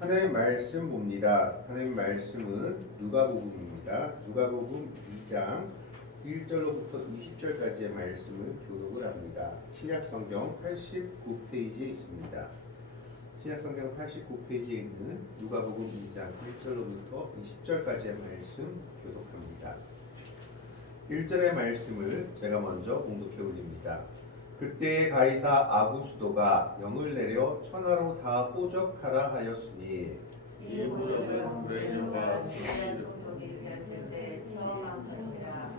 하나님 말씀 봅니다. 하나님 말씀은 누가복음입니다. 누가복음 2장 1절로부터 20절까지의 말씀을 교독을 합니다. 신약성경 89페이지에 있습니다. 신약성경 89페이지에 있는 누가복음 2장 1절로부터 20절까지의 말씀 교독합니다. 1절의 말씀을 제가 먼저 공독해 올립니다. 그때에 가이사 아구스도가 영을 내려 천하로 다 호적하라 하였으니 이 호적은 브레뇨가 수리의 총독이 되었을 때 처음 한 것이라.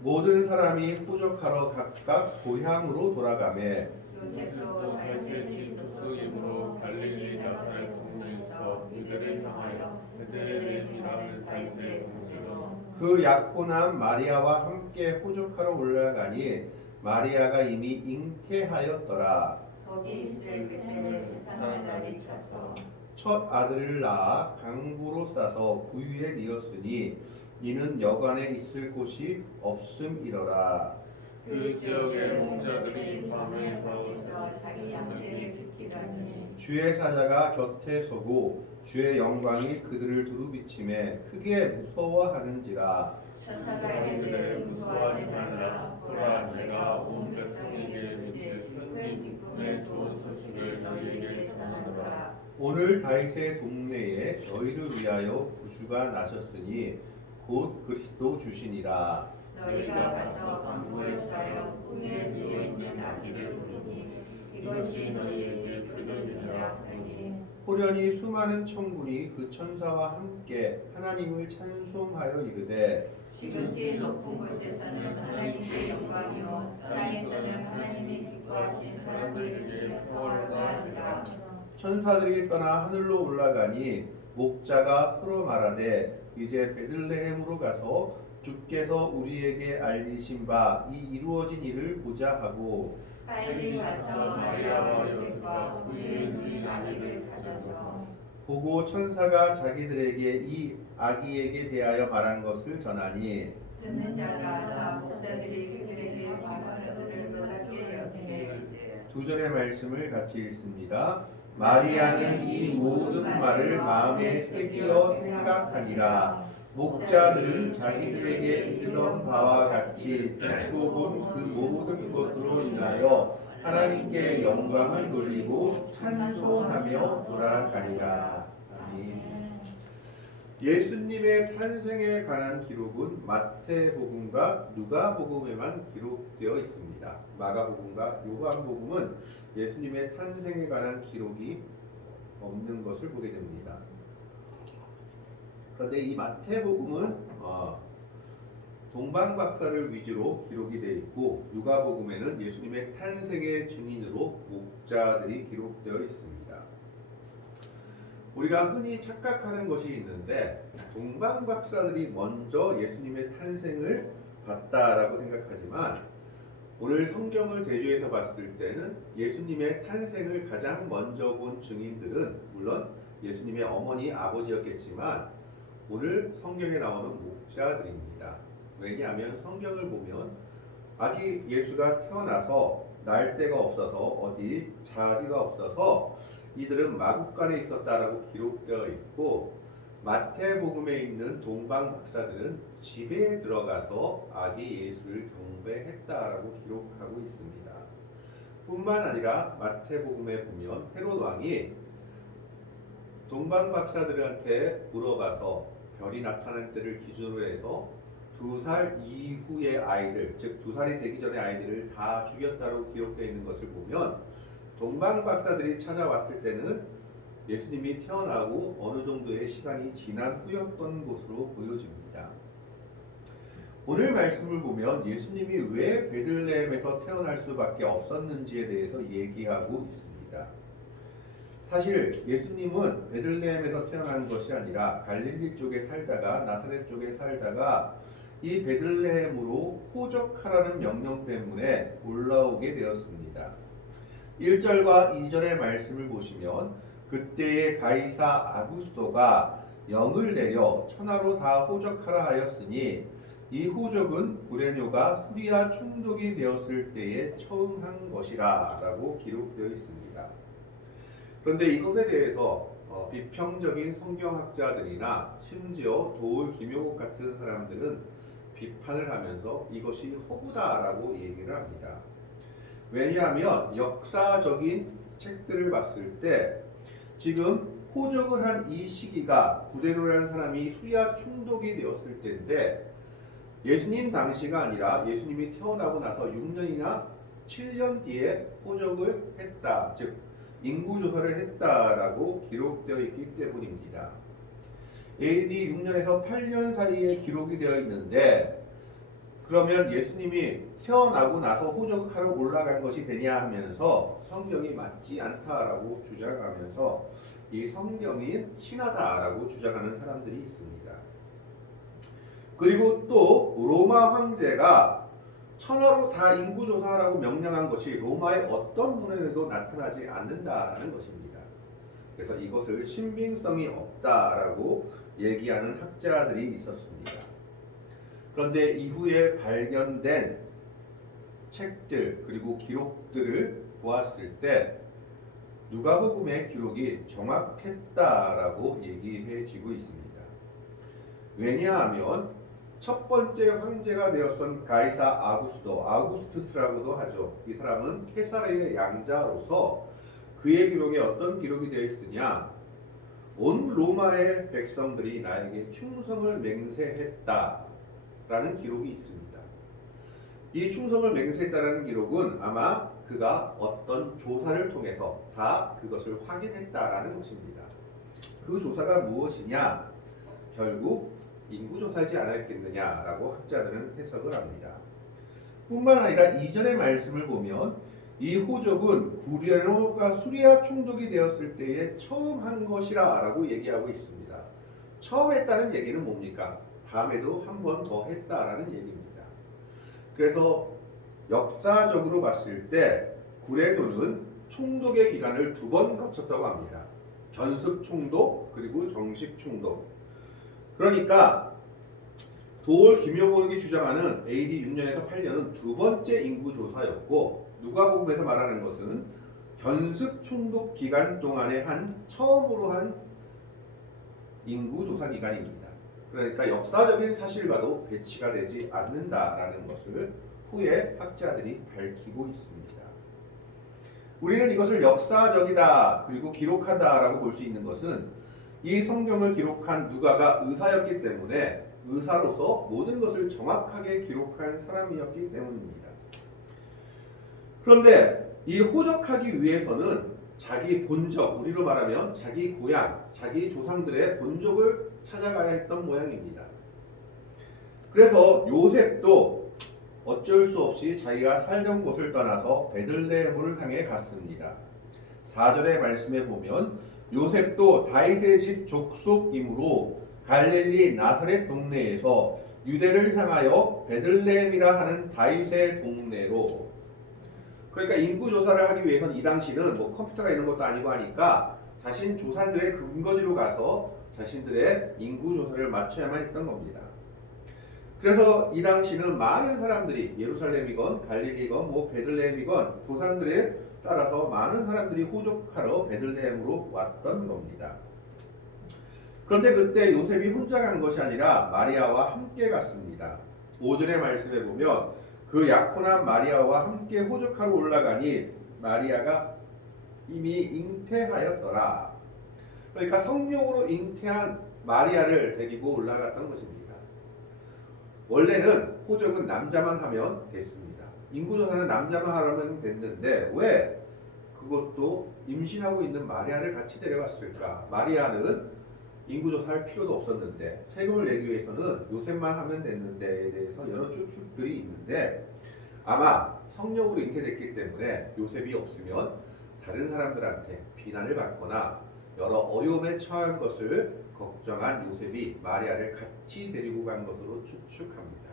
모든 사람이 호적하러 각각 고향으로 돌아가매 요셉도 다윗의 집 족속이므로 갈릴리 나사렛 동네에서 유대를 향하여 베들레헴이라는 다윗의 동네로 그 약혼한 마리아와 함께 호적하러 올라가니 마리아가 이미 잉태하였더라. 거기 있을 그때에 이상한 날이 차서 첫 아들을 낳아 강보로 싸서 구유에 이었으니 이는 여관에 있을 곳이 없음이러라. 그 지역의 목자들이 밤에 거기서 자기 양떼를 지키더니 주의 사자가 곁에 서고 주의 영광이 그들을 두루비침에 크게 무서워하는지라. 천사가 이르되 무서워하지 말라. 보라, 내가 온 백성에게 미칠 큰 기쁨의 좋은 소식을 너희에게 전하노라. 오늘 다윗의 동네에 너희를 위하여 구주가 나셨으니 곧 그리스도 주시니라. 너희가 가서 강보에 쌓여 꿈에 누워 있는 아기를 보리니 이것이 너희에게 표적이니라 하니 호련히 수많은 천군이 그 천사와 함께 하나님을 찬송하여 이르되 지극히 높은 곳에서는 하나님의 영광이요 땅에서는 하나님의 기뻐하신 사람들에게 평화가 아니라. 천사들이 떠나 하늘로 올라가니 목자가 서로 말하되 이제 베들레헴으로 가서 주께서 우리에게 알리신 바 이 이루어진 일을 보자 하고 빨리 가서 마리아와 요셉과 그의 누인 아기를 찾아서 보고 천사가 자기들에게 이 아기에게 대하여 말한 것을 전하니 듣는 자가 다 목자들이 그들에게 말한 것을 놀랍게 여기되. 두 절의 말씀을 같이 읽습니다. 마리아는 이 모든 말을 마음에 새기어 생각하니라. 목자들은 자기들에게 이르던 바와 같이 듣고 본 그 모든 것으로 인하여 하나님께 영광을 돌리고 찬송하며 돌아가니라. 아멘. 예수님의 탄생에 관한 기록은 마태복음과 누가복음에만 기록되어 있습니다. 마가복음과 요한복음은 예수님의 탄생에 관한 기록이 없는 것을 보게 됩니다. 그런데 이 마태복음은 동방박사를 위주로 기록이 되어 있고 누가복음에는 예수님의 탄생의 증인으로 목자들이 기록되어 있습니다. 우리가 흔히 착각하는 것이 있는데 동방박사들이 먼저 예수님의 탄생을 봤다라고 생각하지만 오늘 성경을 대조해서 봤을 때는 예수님의 탄생을 가장 먼저 본 증인들은 물론 예수님의 어머니 아버지였겠지만 오늘 성경에 나오는 목자들입니다. 왜냐하면 성경을 보면 아기 예수가 태어나서 날 데가 없어서 어디 자리가 없어서 이들은 마국간에 있었다라고 기록되어 있고 마태복음에 있는 동방 박사들은 집에 들어가서 아기 예수를 경배했다라고 기록하고 있습니다. 뿐만 아니라 마태복음에 보면 헤롯 왕이 동방 박사들한테 물어봐서 별이 나타날 때를 기준으로 해서 2살 이후의 아이들, 즉 2살이 되기 전의 아이들을 다 죽였다고 기록되어 있는 것을 보면 동방 박사들이 찾아왔을 때는 예수님이 태어나고 어느 정도의 시간이 지난 후였던 것으로 보여집니다. 오늘 말씀을 보면 예수님이 왜 베들레헴에서 태어날 수밖에 없었는지에 대해서 얘기하고 있습니다. 사실 예수님은 베들레헴에서 태어난 것이 아니라 갈릴리 쪽에 살다가 나사렛 쪽에 살다가 이 베들레헴으로 호적하라는 명령 때문에 올라오게 되었습니다. 1절과 2절의 말씀을 보시면 그때에 가이사 아구스도가 영을 내려 천하로 다 호적하라 하였으니 이 호적은 브레뇨가 수리아 총독이 되었을 때에 처음 한 것이라 라고 기록되어 있습니다. 그런데 이것에 대해서 비평적인 성경학자들이나 심지어 도울 김용옥 같은 사람들은 비판을 하면서 이것이 허구다라고 얘기를 합니다. 왜냐하면 역사적인 책들을 봤을 때 지금 호적을 한 이 시기가 구데로라는 사람이 수리아 총독이 되었을 때인데 예수님 당시가 아니라 예수님이 태어나고 나서 6년이나 7년 뒤에 호적을 했다. 즉 인구조사를 했다라고 기록되어 있기 때문입니다. AD 6년에서 8년 사이에 기록이 되어 있는데 그러면 예수님이 태어나고 나서 호적하러 올라간 것이 되냐 하면서 성경이 맞지 않다라고 주장하면서 이 성경이 신하다라고 주장하는 사람들이 있습니다. 그리고 또 로마 황제가 천하로 다 인구조사하라고 명령한 것이 로마의 어떤 문헌에도 나타나지 않는다라는 것입니다. 그래서 이것을 신빙성이 없다라고 얘기하는 학자들이 있었습니다. 그런데 이후에 발견된 책들 그리고 기록들을 보았을 때 누가복음의 기록이 정확했다라고 얘기해지고 있습니다. 왜냐하면 첫 번째 황제가 되었던 가이사 아우구스투스라고도 하죠. 이 사람은 케사르의 양자로서 그의 기록에 어떤 기록이 되어 있으냐? 온 로마의 백성들이 나에게 충성을 맹세했다라는 기록이 있습니다. 이 충성을 맹세했다라는 기록은 아마 그가 어떤 조사를 통해서 다 그것을 확인했다라는 것입니다. 그 조사가 무엇이냐? 결국 인구조사이지 않았겠느냐라고 학자들은 해석을 합니다. 뿐만 아니라 이전의 말씀을 보면 이 호적은 구데로가 수리아 총독이 되었을 때에 처음 한 것이라고 얘기하고 있습니다. 처음 했다는 얘기는 뭡니까? 다음에도 한 번 더 했다라는 얘기입니다. 그래서 역사적으로 봤을 때 구레도는 총독의 기간을 2번 거쳤다고 합니다. 전습 총독 그리고 정식 총독. 그러니까 도올 김용옥이 주장하는 AD 6년에서 8년은 두 번째 인구조사였고 누가복음에서 말하는 것은 견습 총독 기간 동안에 처음으로 한 인구조사 기간입니다. 그러니까 역사적인 사실과도 배치가 되지 않는다라는 것을 후에 학자들이 밝히고 있습니다. 우리는 이것을 역사적이다 그리고 기록한다라고 볼 수 있는 것은 이 성경을 기록한 누가가 의사였기 때문에 의사로서 모든 것을 정확하게 기록한 사람이었기 때문입니다. 그런데 이 호적하기 위해서는 자기 본적, 우리로 말하면 자기 고향, 자기 조상들의 본적을 찾아가야 했던 모양입니다. 그래서 요셉도 어쩔 수 없이 자기가 살던 곳을 떠나서 베들레헴을 향해 갔습니다. 4절의 말씀에 보면 요셉도 다윗의 집 족속이므로 갈릴리 나사렛 동네에서 유대를 향하여 베들레헴이라 하는 다윗의 동네로. 그러니까 인구 조사를 하기 위해서는 이 당시는 컴퓨터가 있는 것도 아니고 하니까 자신 조상들의 근거지로 가서 자신들의 인구 조사를 맞춰야만 했던 겁니다. 그래서 이 당시는 많은 사람들이 예루살렘이건 갈릴리건 베들레헴이건 조상들에 따라서 많은 사람들이 호적하러 베들레헴으로 왔던 겁니다. 그런데 그때 요셉이 혼자 간 것이 아니라 마리아와 함께 갔습니다. 5절의 말씀에 보면 그 약혼한 마리아와 함께 호적하러 올라가니 마리아가 이미 잉태하였더라. 그러니까 성령으로 잉태한 마리아를 데리고 올라갔던 것입니다. 원래는 호적은 남자만 하면 됐습니다. 인구조사는 남자만 하면 됐는데 왜 그것도 임신하고 있는 마리아를 같이 데려갔을까? 마리아는 인구조사할 필요도 없었는데 세금을 내기 위해서는 요셉만 하면 됐는데에 대해서 여러 추측들이 있는데 아마 성령으로 잉태됐기 때문에 요셉이 없으면 다른 사람들한테 비난을 받거나 여러 어려움에 처한 것을 걱정한 요셉이 마리아를 같이 데리고 간 것으로 추측합니다.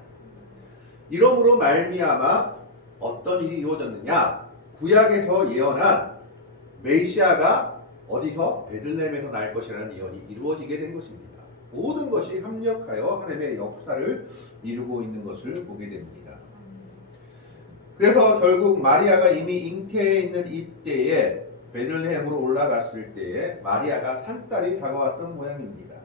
이러므로 말미암아 어떤 일이 이루어졌느냐? 구약에서 예언한 메시아가 어디서? 베들레헴에서 날 것이라는 예언이 이루어지게 된 것입니다. 모든 것이 합력하여 하나님의 역사를 이루고 있는 것을 보게 됩니다. 그래서 결국 마리아가 이미 잉태해 있는 이때에 베들레헴으로 올라갔을 때에 마리아가 산딸이 다가왔던 모양입니다.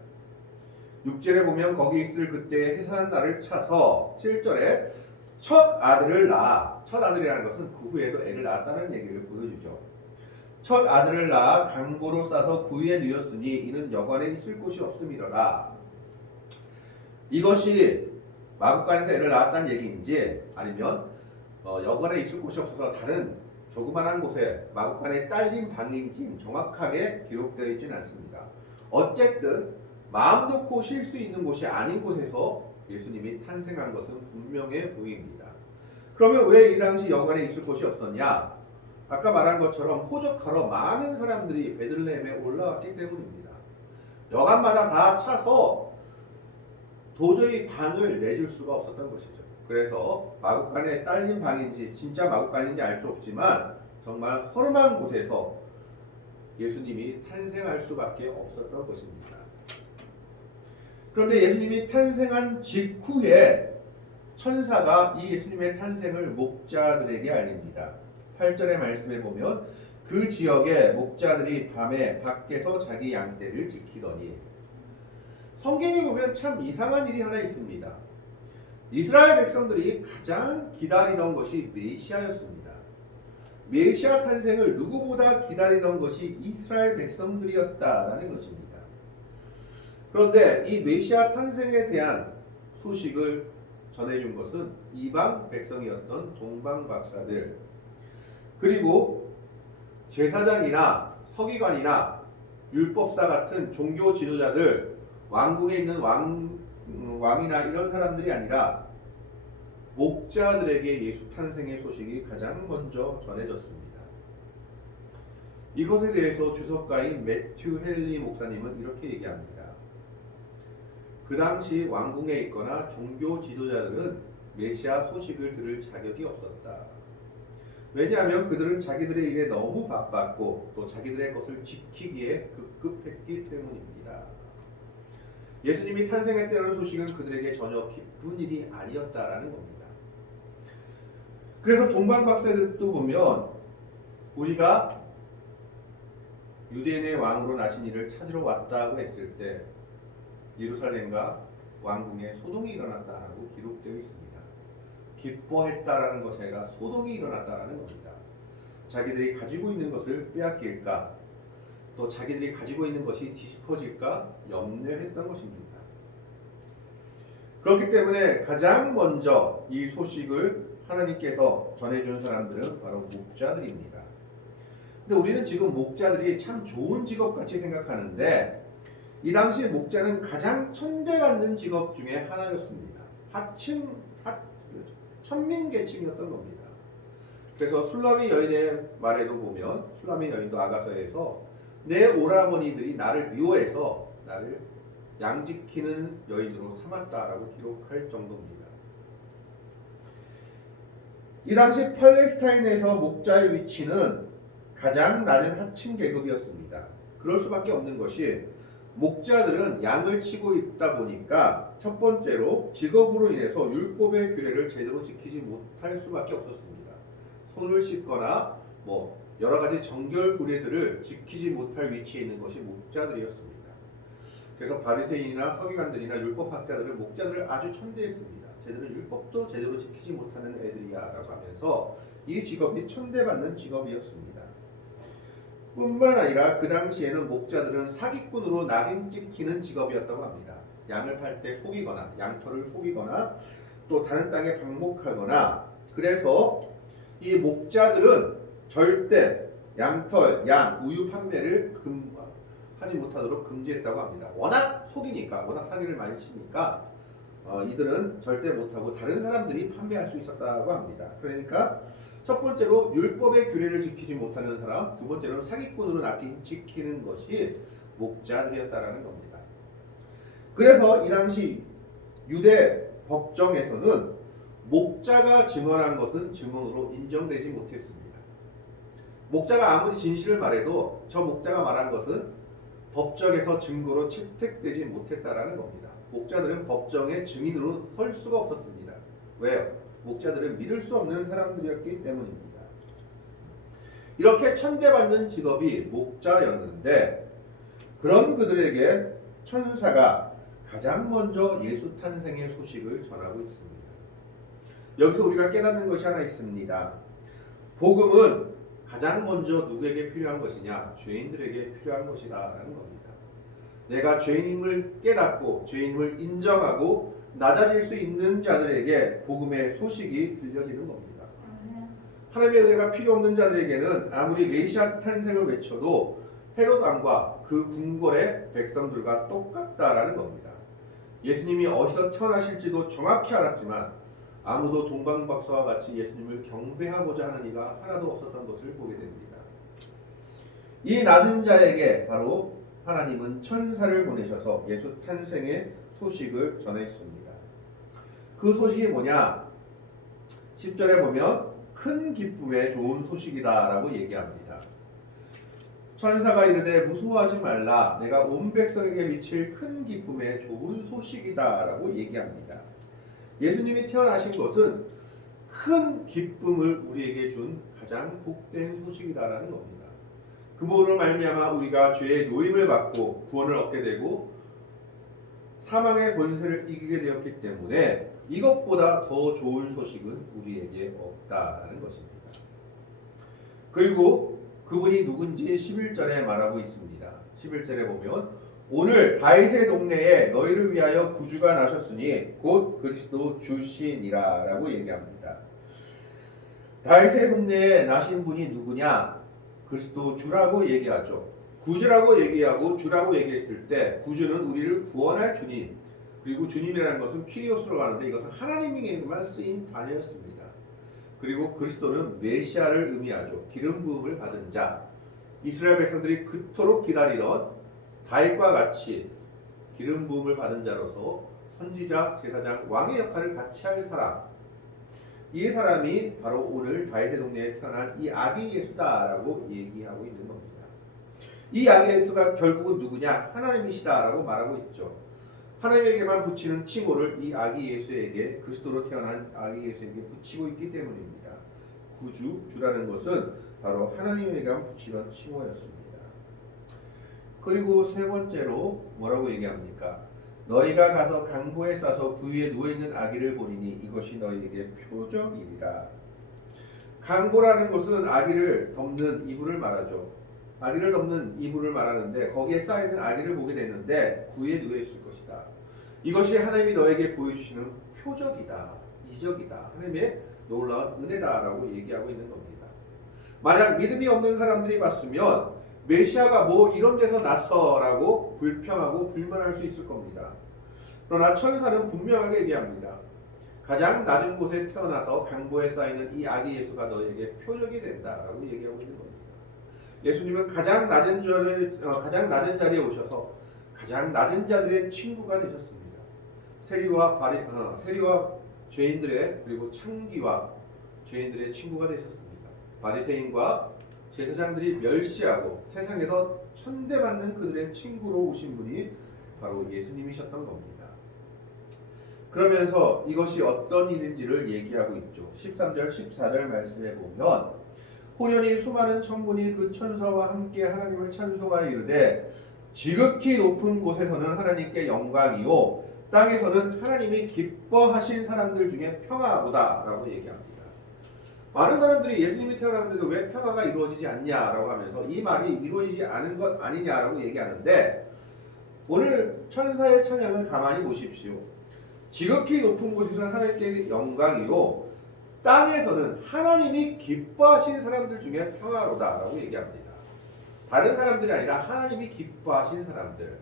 6절에 보면 거기 있을 그때의 해산한 날을 차서 7절에 첫 아들을 낳아, 첫 아들이라는 것은 그 후에도 애를 낳았다는 얘기를 보여주죠. 첫 아들을 낳아 강보로 싸서 구유에 누였으니 이는 여관에 있을 곳이 없음이로라. 이것이 마구간에서 애를 낳았다는 얘기인지 아니면 여관에 있을 곳이 없어서 다른 조그만한 곳에 마구간에 딸린 방인지 정확하게 기록되어 있지는 않습니다. 어쨌든 마음 놓고 쉴 수 있는 곳이 아닌 곳에서 예수님이 탄생한 것은 분명해 보입니다. 그러면 왜 이 당시 여관에 있을 곳이 없었냐? 아까 말한 것처럼 호적하러 많은 사람들이 베들레헴에 올라왔기 때문입니다. 여관마다 다 차서 도저히 방을 내줄 수가 없었던 것이죠. 그래서 마구간에 딸린 방인지 진짜 마구간인지 알 수 없지만 정말 허름한 곳에서 예수님이 탄생할 수밖에 없었던 것입니다. 그런데 예수님이 탄생한 직후에 천사가 이 예수님의 탄생을 목자들에게 알립니다. 8절의 말씀에 보면 그 지역의 목자들이 밤에 밖에서 자기 양떼를 지키더니, 성경에 보면 참 이상한 일이 하나 있습니다. 이스라엘 백성들이 가장 기다리던 것이 메시아였습니다. 메시아 탄생을 누구보다 기다리던 것이 이스라엘 백성들이었다라는 것입니다. 그런데 이 메시아 탄생에 대한 소식을 전해준 것은 이방 백성이었던 동방박사들, 그리고 제사장이나 서기관이나 율법사 같은 종교 지도자들, 왕궁에 있는 왕이나 이런 사람들이 아니라 목자들에게 예수 탄생의 소식이 가장 먼저 전해졌습니다. 이것에 대해서 주석가인 매튜 헨리 목사님은 이렇게 얘기합니다. 그 당시 왕궁에 있거나 종교 지도자들은 메시아 소식을 들을 자격이 없었다. 왜냐하면 그들은 자기들의 일에 너무 바빴고 또 자기들의 것을 지키기에 급급했기 때문입니다. 예수님이 탄생했다는 소식은 그들에게 전혀 기쁜 일이 아니었다라는 겁니다. 그래서 동방박사들도 보면 우리가 유대인의 왕으로 나신 이를 찾으러 왔다고 했을 때 예루살렘과 왕궁에 소동이 일어났다라고 기록되어 있습니다. 기뻐했다라는 것이 아니라 소동이 일어났다라는 겁니다. 자기들이 가지고 있는 것을 빼앗길까, 또 자기들이 가지고 있는 것이 뒤집어질까 염려했던 것입니다. 그렇기 때문에 가장 먼저 이 소식을 하나님께서 전해준 사람들은 바로 목자들입니다. 근데 우리는 지금 목자들이 참 좋은 직업같이 생각하는데 이 당시 목자는 가장 천대받는 직업 중에 하나였습니다. 천민계층이었던 겁니다. 그래서 술라미 여인의 말에도 보면 술라미 여인도 아가서에서 내 오라버니들이 나를 미워해서 나를 양지키는 여인으로 삼았다라고 기록할 정도입니다. 이 당시 팔레스타인에서 목자의 위치는 가장 낮은 하층 계급이었습니다. 그럴 수밖에 없는 것이 목자들은 양을 치고 있다 보니까 첫 번째로 직업으로 인해서 율법의 규례를 제대로 지키지 못할 수밖에 없었습니다. 손을 씻거나 여러 가지 정결 규례들을 지키지 못할 위치에 있는 것이 목자들이었습니다. 그래서 바리새인이나 서기관들이나 율법학자들은 목자들을 아주 천대했습니다. 쟤들은 율법도 제대로 지키지 못하는 애들이야라고 하면서 이 직업이 천대받는 직업이었습니다. 뿐만 아니라 그 당시에는 목자들은 사기꾼으로 낙인 찍히는 직업이었다고 합니다. 양을 팔 때 속이거나 양털을 속이거나 또 다른 땅에 방목하거나, 그래서 이 목자들은 절대 양털, 양, 우유 판매를 하지 못하도록 금지했다고 합니다. 워낙 속이니까, 워낙 사기를 많이 치니까 이들은 절대 못하고 다른 사람들이 판매할 수 있었다고 합니다. 그러니까 첫 번째로 율법의 규례를 지키지 못하는 사람, 두 번째로는 사기꾼으로 낙인 찍히는 것이 목자들이었다라는 겁니다. 그래서 이 당시 유대 법정에서는 목자가 증언한 것은 증언으로 인정되지 못했습니다. 목자가 아무리 진실을 말해도 저 목자가 말한 것은 법정에서 증거로 채택되지 못했다라는 겁니다. 목자들은 법정의 증인으로 설 수가 없었습니다. 왜요? 목자들은 믿을 수 없는 사람들이었기 때문입니다. 이렇게 천대받는 직업이 목자였는데 그런 그들에게 천사가 가장 먼저 예수 탄생의 소식을 전하고 있습니다. 여기서 우리가 깨닫는 것이 하나 있습니다. 복음은 가장 먼저 누구에게 필요한 것이냐? 죄인들에게 필요한 것이다라는 겁니다. 내가 죄인임을 깨닫고 죄인임을 인정하고 낮아질 수 있는 자들에게 복음의 소식이 들려지는 겁니다. 하나님의 은혜가 필요 없는 자들에게는 아무리 메시아 탄생을 외쳐도 헤롯 왕과 그 궁궐의 백성들과 똑같다라는 겁니다. 예수님이 어디서 태어나실지도 정확히 알았지만 아무도 동방박사와 같이 예수님을 경배하고자 하는 이가 하나도 없었던 것을 보게 됩니다. 이 낮은 자에게 바로 하나님은 천사를 보내셔서 예수 탄생의 소식을 전했습니다. 그 소식이 뭐냐? 10절에 보면 큰 기쁨에 좋은 소식이다 라고 얘기합니다. 천사가 이르되 무서워하지 말라, 내가 온 백성에게 미칠 큰 기쁨에 좋은 소식이다 라고 얘기합니다. 예수님이 태어나신 것은 큰 기쁨을 우리에게 준 가장 복된 소식이다라는 겁니다. 그분으로 말미암아 우리가 죄의 노임을 받고 구원을 얻게 되고 사망의 권세를 이기게 되었기 때문에 이것보다 더 좋은 소식은 우리에게 없다라는 것입니다. 그리고 그분이 누군지 11절에 말하고 있습니다. 11절에 보면 오늘 다윗의 동네에 너희를 위하여 구주가 나셨으니 곧 그리스도 주시니라 라고 얘기합니다. 다윗의 동네에 나신 분이 누구냐? 그리스도 주라고 얘기하죠. 구주라고 얘기하고 주라고 얘기했을 때 구주는 우리를 구원할 주님, 그리고 주님이라는 것은 퀴리오스로 가는데 이것은 하나님에게만 쓰인 단어였습니다. 그리고 그리스도는 메시아를 의미하죠. 기름 부음을 받은 자. 이스라엘 백성들이 그토록 기다리던 다윗과 같이 기름 부음을 받은 자로서 선지자, 제사장, 왕의 역할을 같이 할 사람. 이 사람이 바로 오늘 다윗의 동네에 태어난 이 아기 예수다라고 얘기하고 있는 겁니다. 이 아기 예수가 결국은 누구냐? 하나님이시다라고 말하고 있죠. 하나님에게만 붙이는 칭호를 이 아기 예수에게, 그리스도로 태어난 아기 예수에게 붙이고 있기 때문입니다. 구주, 주라는 것은 바로 하나님에게만 붙이는 칭호였습니다. 그리고 세 번째로 뭐라고 얘기합니까? 너희가 가서 강보에 싸서 그 위에 누워있는 아기를 보리니 이것이 너희에게 표적이리라. 강보라는 것은 아기를 덮는 이불을 말하죠. 아기를 덮는 이불을 말하는데 거기에 쌓여있는 아기를 보게 되는데 그 위에 누워있을 것이다. 이것이 하나님이 너에게 보여주시는 표적이다. 이적이다. 하나님의 놀라운 은혜다라고 얘기하고 있는 겁니다. 만약 믿음이 없는 사람들이 봤으면 메시아가 뭐 이런 데서 났어라고 불평하고 불만할 수 있을 겁니다. 그러나 천사는 분명하게 얘기합니다. 가장 낮은 곳에 태어나서 강보에 쌓이는 이 아기 예수가 너에게 표적이 된다라고 얘기하고 있는 겁니다. 예수님은 가장 낮은 자리에 오셔서 가장 낮은 자들의 친구가 되셨습니다. 세리와 죄인들의, 그리고 창기와 죄인들의 친구가 되셨습니다. 바리새인과 제사장들이 멸시하고 세상에서 천대받는 그들의 친구로 오신 분이 바로 예수님이셨던 겁니다. 그러면서 이것이 어떤 일인지를 얘기하고 있죠. 13절, 14절 말씀에 보면 호련히 수많은 천군이 그 천사와 함께 하나님을 찬송하여 이르되 지극히 높은 곳에서는 하나님께 영광이요 땅에서는 하나님이 기뻐하신 사람들 중에 평화하도다 라고 얘기합니다. 많은 사람들이 예수님이 태어났는데도 왜 평화가 이루어지지 않냐라고 하면서 이 말이 이루어지지 않은 것 아니냐라고 얘기하는데 오늘 천사의 찬양을 가만히 보십시오. 지극히 높은 곳에서는 하나님께 영광이요 땅에서는 하나님이 기뻐하시는 사람들 중에 평화로다라고 얘기합니다. 다른 사람들이 아니라 하나님이 기뻐하시는 사람들.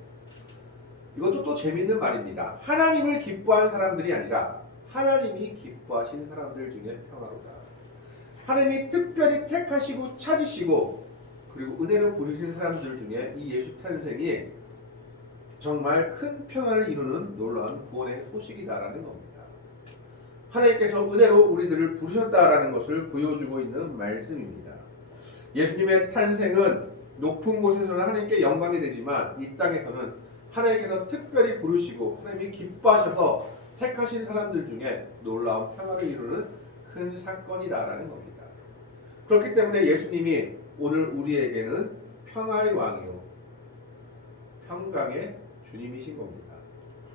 이것도 또 재밌는 말입니다. 하나님을 기뻐하는 사람들이 아니라 하나님이 기뻐하시는 사람들 중에 평화로다. 하나님이 특별히 택하시고 찾으시고 그리고 은혜로 부르시는 사람들 중에 이 예수 탄생이 정말 큰 평화를 이루는 놀라운 구원의 소식이다라는 겁니다. 하나님께서 은혜로 우리들을 부르셨다라는 것을 보여주고 있는 말씀입니다. 예수님의 탄생은 높은 곳에서는 하나님께 영광이 되지만 이 땅에서는 하나님께서 특별히 부르시고 하나님이 기뻐하셔서 택하신 사람들 중에 놀라운 평화를 이루는 큰 사건이다라는 겁니다. 그렇기 때문에 예수님이 오늘 우리에게는 평화의 왕이요 평강의 주님이신 겁니다.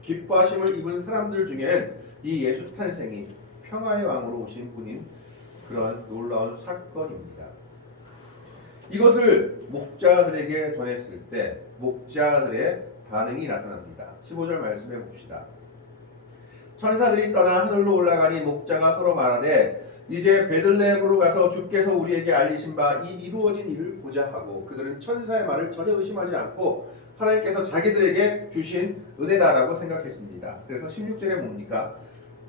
기뻐하심을 입은 사람들 중엔 이 예수 탄생이 평화의 왕으로 오신 분인 그런 놀라운 사건입니다. 이것을 목자들에게 전했을 때 목자들의 반응이 나타납니다. 15절 말씀해 봅시다. 천사들이 떠나 하늘로 올라가니 목자가 서로 말하되 이제 베들레헴으로 가서 주께서 우리에게 알리신 바 이 이루어진 일을 보자 하고 그들은 천사의 말을 전혀 의심하지 않고 하나님께서 자기들에게 주신 은혜다라고 생각했습니다. 그래서 16절에 뭡니까?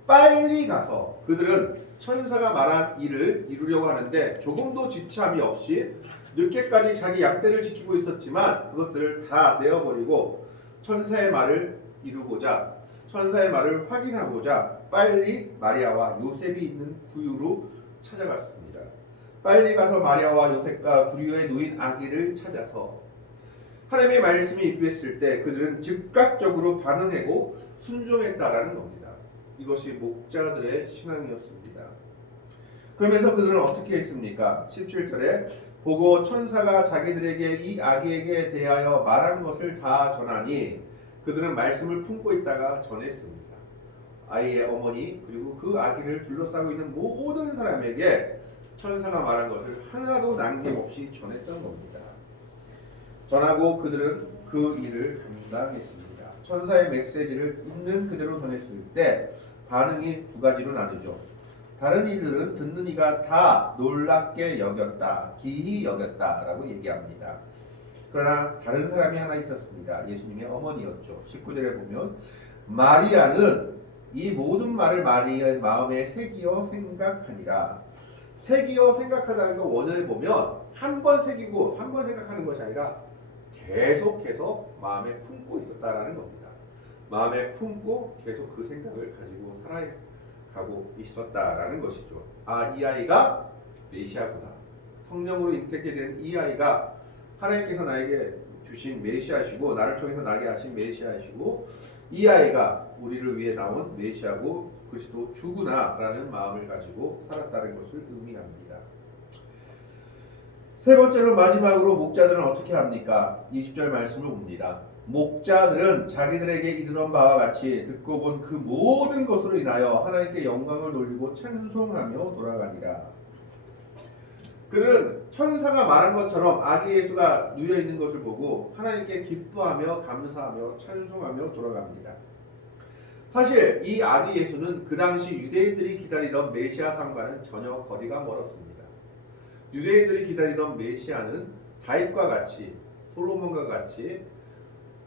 빨리 가서 그들은 천사가 말한 일을 이루려고 하는데 조금도 지참이 없이 늦게까지 자기 양떼를 지키고 있었지만 그것들을 다 내어버리고 천사의 말을 이루고자 천사의 말을 확인하고자 빨리 마리아와 요셉이 있는 구유로 찾아갔습니다. 빨리 가서 마리아와 요셉과 구유에 누인 아기를 찾아서 하나님의 말씀이 입혔을 때 그들은 즉각적으로 반응하고 순종했다라는 겁니다. 이것이 목자들의 신앙이었습니다. 그러면서 그들은 어떻게 했습니까? 17절에 보고 천사가 자기들에게 이 아기에게 대하여 말한 것을 다 전하니 그들은 말씀을 품고 있다가 전했습니다. 아이의 어머니 그리고 그 아기를 둘러싸고 있는 모든 사람에게 천사가 말한 것을 하나도 남김없이 전했던 겁니다. 전하고 그들은 그 일을 감당했습니다. 천사의 메시지를 있는 그대로 전했을 때 반응이 두 가지로 나뉘죠. 다른 이들은 듣는 이가 다 놀랍게 여겼다, 기이 여겼다라고 얘기합니다. 그러나 다른 사람이 하나 있었습니다. 예수님의 어머니였죠. 19절에 보면 마리아는 이 모든 말을 마리아의 마음에 새기어 생각하니라. 새기어 생각하다는 거 원어에 보면 한 번 새기고 한 번 생각하는 것이 아니라 계속해서 마음에 품고 있었다라는 겁니다. 마음에 품고 계속 그 생각을 가지고 살아가고 있었다라는 것이죠. 아, 이 아이가 메시아구나. 성령으로 잉태케 된 이 아이가 하나님께서 나에게 주신 메시아시고 나를 통해서 나게 하신 메시아시고 이 아이가 우리를 위해 나온 메시아고 그리스도 주구나라는 마음을 가지고 살았다는 것을 의미합니다. 세 번째로 마지막으로 목자들은 어떻게 합니까? 20절 말씀을 봅니다. 목자들은 자기들에게 이르던 바와 같이 듣고 본 그 모든 것으로 인하여 하나님께 영광을 돌리고 찬송하며 돌아가니라. 그들은 천사가 말한 것처럼 아기 예수가 누워 있는 것을 보고 하나님께 기뻐하며 감사하며 찬송하며 돌아갑니다. 사실 이 아기 예수는 그 당시 유대인들이 기다리던 메시아상과는 전혀 거리가 멀었습니다. 유대인들이 기다리던 메시아는 다윗과 같이 솔로몬과 같이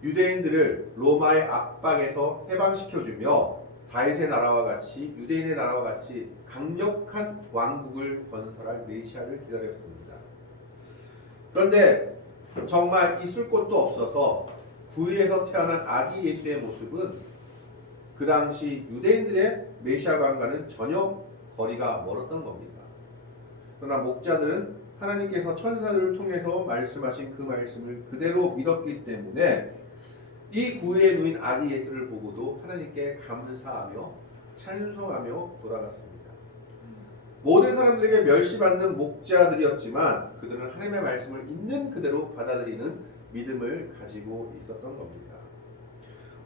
유대인들을 로마의 압박에서 해방시켜주며 다윗의 나라와 같이 유대인의 나라와 같이 강력한 왕국을 건설할 메시아를 기다렸습니다. 그런데 정말 있을 곳도 없어서 구유에서 태어난 아기 예수의 모습은 그 당시 유대인들의 메시아관과는 전혀 거리가 멀었던 겁니다. 그러나 목자들은 하나님께서 천사들을 통해서 말씀하신 그 말씀을 그대로 믿었기 때문에 이 구유에 누인 아기 예수를 보고도 하나님께 감사하며 찬송하며 돌아갔습니다. 모든 사람들에게 멸시받는 목자들이었지만 그들은 하나님의 말씀을 있는 그대로 받아들이는 믿음을 가지고 있었던 겁니다.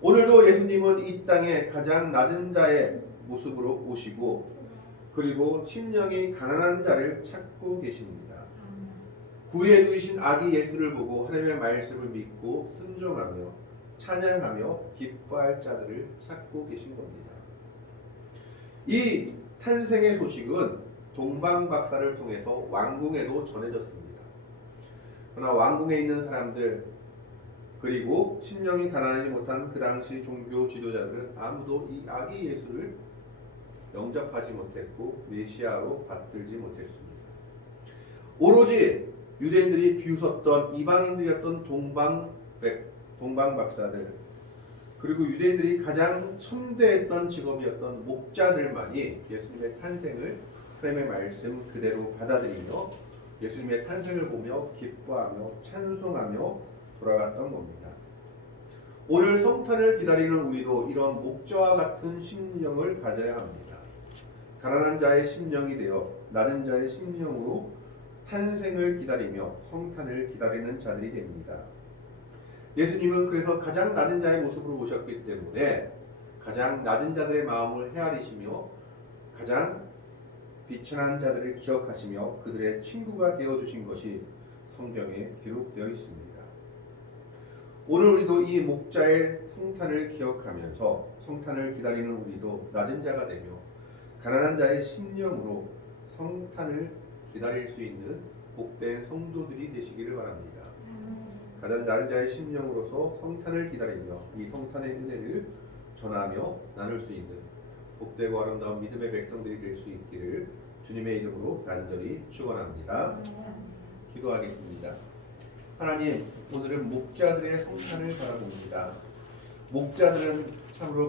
오늘도 예수님은 이 땅에 가장 낮은 자의 모습으로 오시고 그리고 심령이 가난한 자를 찾고 계십니다. 구유에 누이신 아기 예수를 보고 하나님의 말씀을 믿고 순종하며 찬양하며 기뻐할 자들을 찾고 계신 겁니다. 이 탄생의 소식은 동방박사를 통해서 왕궁에도 전해졌습니다. 그러나 왕궁에 있는 사람들 그리고 심령이 가난하지 못한 그 당시 종교 지도자들은 아무도 이 아기 예수를 영접하지 못했고 메시아로 받들지 못했습니다. 오로지 유대인들이 비웃었던 이방인들이었던 동방박사들 그리고 유대인들이 가장 첨대했던 직업이었던 목자들만이 예수님의 탄생을 하나님의 말씀 그대로 받아들이며 예수님의 탄생을 보며 기뻐하며 찬송하며 돌아갔던 겁니다. 오늘 성탄을 기다리는 우리도 이런 목자와 같은 심령을 가져야 합니다. 가난한 자의 심령이 되어 낮은 자의 심령으로 탄생을 기다리며 성탄을 기다리는 자들이 됩니다. 예수님은 그래서 가장 낮은 자의 모습으로 오셨기 때문에 가장 낮은 자들의 마음을 헤아리시며 가장 비천한 자들을 기억하시며 그들의 친구가 되어주신 것이 성경에 기록되어 있습니다. 오늘 우리도 이 목자의 성탄을 기억하면서 성탄을 기다리는 우리도 낮은 자가 되며 가난한 자의 심령으로 성탄을 기다릴 수 있는 복된 성도들이 되시기를 바랍니다. 가장 낮은 자의 심령으로서 성탄을 기다리며 이 성탄의 은혜를 전하며 나눌 수 있는 복되고 아름다운 믿음의 백성들이 될 수 있기를 주님의 이름으로 간절히 축원합니다. 기도하겠습니다. 하나님, 오늘은 목자들의 성탄을 바라봅니다. 목자들은 참으로